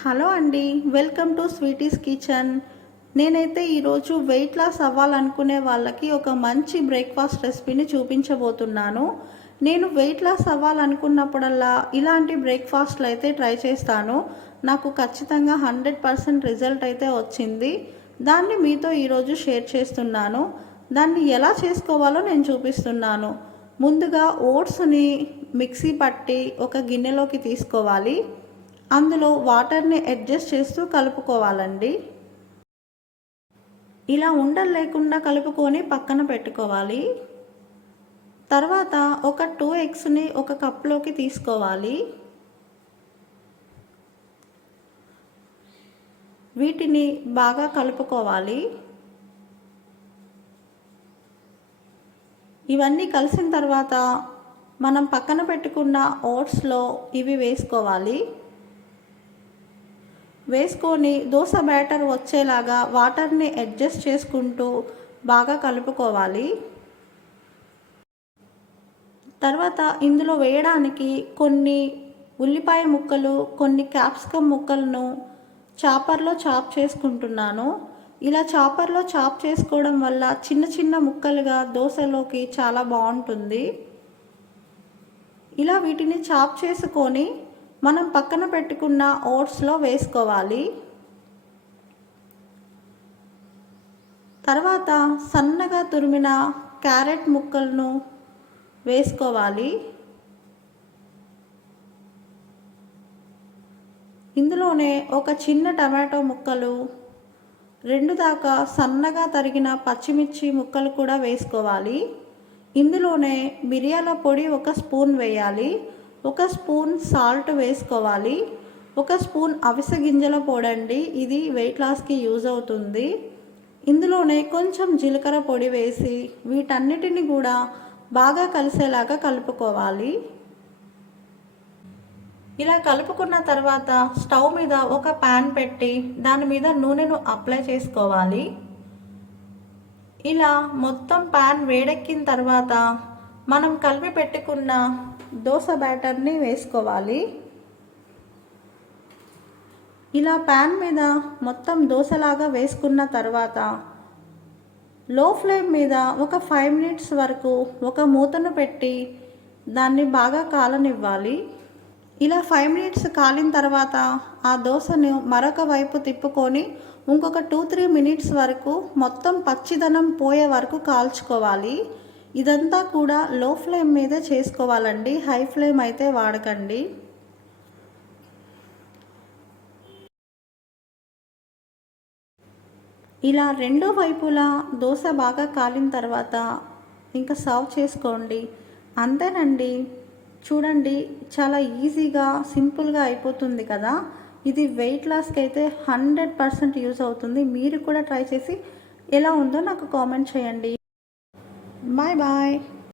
Hello అండి, welcome to sweeties kitchen. నేనైతే ఈరోజు వెయిట్ లాస్ అవ్వాలనుకునే వాళ్ళకి ఒక మంచి బ్రేక్ఫాస్ట్ రెసిపీని చూపించబోతున్నాను. నేను వెయిట్ లాస్ అవ్వాలనుకున్నప్పుడల్లా ఇలాంటి బ్రేక్ఫాస్ట్లు అయితే ట్రై చేస్తాను. నాకు ఖచ్చితంగా 100% రిజల్ట్ అయితే వచ్చింది. దాన్ని మీతో ఈరోజు షేర్ చేస్తున్నాను. దాన్ని ఎలా చేసుకోవాలో నేను చూపిస్తున్నాను. ముందుగా ఓట్స్ని మిక్సీ పట్టి ఒక గిన్నెలోకి తీసుకోవాలి. అందులో వాటర్ని అడ్జస్ట్ చేస్తూ కలుపుకోవాలండి. ఇలా ఉండలు లేకుండా కలుపుకొని పక్కన పెట్టుకోవాలి. తర్వాత ఒక 2 ఎగ్స్ని ఒక కప్లోకి తీసుకోవాలి. వీటిని బాగా కలుపుకోవాలి. ఇవన్నీ కలిసిన తర్వాత మనం పక్కన పెట్టుకున్న ఓట్స్లో ఇవి వేసుకోవాలి. వేసుకొని దోశ బ్యాటర్ వచ్చేలాగా వాటర్ని అడ్జస్ట్ చేసుకుంటూ బాగా కలుపుకోవాలి. తర్వాత ఇందులో వేయడానికి కొన్ని ఉల్లిపాయ ముక్కలు, కొన్ని క్యాప్సికమ్ ముక్కలను చాపర్లో చాప్ చేసుకుంటున్నాను. ఇలా చాపర్లో చాప్ చేసుకోవడం వల్ల చిన్న చిన్న ముక్కలుగా దోశలోకి చాలా బాగుంటుంది. ఇలా వీటిని చాప్ చేసుకొని మనం పక్కన పెట్టుకున్న ఓట్స్లో వేసుకోవాలి. తర్వాత సన్నగా తురిమిన క్యారెట్ ముక్కలను వేసుకోవాలి. ఇందులోనే ఒక చిన్న టమాటో ముక్కలు, 2 దాకా సన్నగా తరిగిన పచ్చిమిర్చి ముక్కలు కూడా వేసుకోవాలి. ఇందులోనే మిరియాల పొడి 1 స్పూన్ వేయాలి. 1 స్పూన్ సాల్ట్ వేసుకోవాలి. 1 స్పూన్ అవిసె గింజల పొడి, ఇది వెయిట్ లాస్కి యూజ్ అవుతుంది. ఇందులోనే కొంచెం జీలకర్ర పొడి వేసి వీటన్నిటిని కూడా బాగా కలిసేలాగా కలుపుకోవాలి. ఇలా కలుపుకున్న తర్వాత స్టవ్ మీద ఒక ప్యాన్ పెట్టి దాని మీద నూనెను అప్లై చేసుకోవాలి. ఇలా మొత్తం ప్యాన్ వేడెక్కిన తర్వాత మనం కలిపి పెట్టుకున్న దోశ బ్యాటర్ని వేసుకోవాలి. ఇలా ప్యాన్ మీద మొత్తం దోశలాగా వేసుకున్న తర్వాత లో ఫ్లేమ్ మీద ఒక 5 మినిట్స్ వరకు ఒక మూతను పెట్టి దాన్ని బాగా కాలనివ్వాలి. ఇలా 5 మినిట్స్ కాలిన తర్వాత ఆ దోశను మరొక వైపు తిప్పుకొని ఇంకొక 2-3 మినిట్స్ వరకు మొత్తం పచ్చిదనం పోయే వరకు కాల్చుకోవాలి. ఇదంతా కూడా లో ఫ్లేమ్ మీద చేసుకోవాలండి, హై ఫ్లేమ్ అయితే వాడకండి. ఇలా రెండో వైపులా దోశ బాగా కాలిన తర్వాత ఇంకా సర్వ్ చేసుకోండి. అంతేనండి. చూడండి, చాలా ఈజీగా సింపుల్గా అయిపోతుంది కదా. ఇది వెయిట్ లాస్కి అయితే 100% యూజ్ అవుతుంది. మీరు కూడా ట్రై చేసి ఎలా ఉందో నాకు కామెంట్ చేయండి. Bye bye.